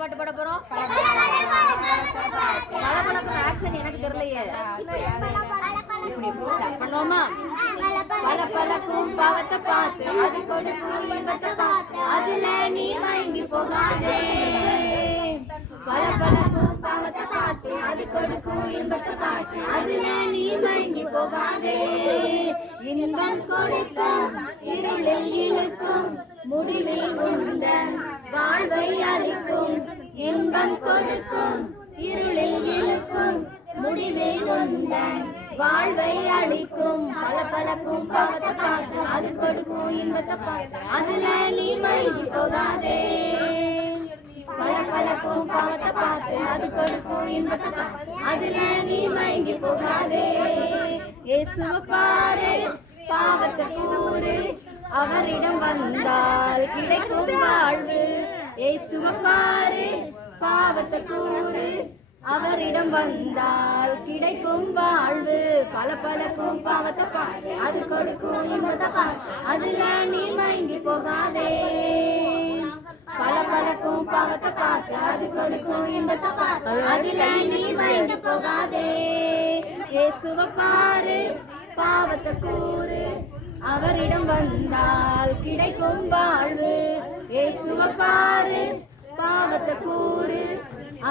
பாட்டு பாட போறோம்? பளபளக்கும் ஆக்சன் எனக்கு தெரியலையே. பண்ணுவோமா? பளபளக்கும் பாவத்தை பார்த்து அது கொடுக்கும் இன்பத்தை பார்த்து அதுல நீ மயங்கி போகாதே. பளபளக்கும் பாவத்தை பார்த்து அது கொடுக்கும் இன்பத்தை பார்த்து அதுல நீ மயங்கி போகாதே. இன்பம் கொடுக்கும் இருளில் இழுக்கும் முடிவை உண்ட வாழ்வை அளிக்கும். இன்பம் கொடுக்கும் இருளில் இழுக்கும் முடிவை உண்ட வாழ்வை அளிக்கும். பளபளக்கும் பாவத்தை பார்த்து அது கொடுக்கும் இன்பத்தை பார்த்து அதுல நீ மயங்கி போகாதே. பளபளக்கும் பாவத்தை பார்த்து அது கொடுக்கும் இன்பத்தை பார்த்து அதுல நீ மயங்கி போகாதே. இயேசுவை பாரு, பாவத்தை கூறு, அவரிடம் வந்தால் கிடைக்கும் வாழ்வு. இயேசுவை பாரு, பாவத்தை கூறு, அவரிடம் வந்தால் கிடைக்கும் வாழ்வு. பளபளக்கும் பாவத்தை பார்த்து அது கொடுக்கும் இன்பத்தை பார்த்து அதுல நீ மயங்கி போகாதே. பளபளக்கும் பாவத்தை பார்த்து அது கொடுக்கும் இன்பத்தை பார்த்து அதுல நீ மயங்கி போகாதே. இயேசுவை பாரு, பாவத்தை கூறு, அவரிடம் வந்தால் கிடைக்கும் வாழ்வு. இயேசுவை பாரு, பாவத்தை கூறு,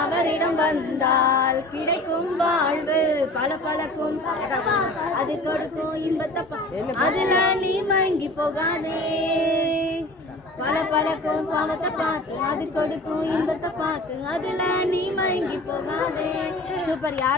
அவரிடம் வந்தால் கிடைக்கும் வாழ்வு. பளபளக்கும் அது கொடுக்கும் இன்பத்தை அதுல நீ மயங்கி போகாதே. பளபளக்கும் பாவத்தை பார்த்து அது கொடுக்கும் இன்பத்தை பார்த்து அதுல நீ மயங்கி போகாதே. சூப்பர். யார்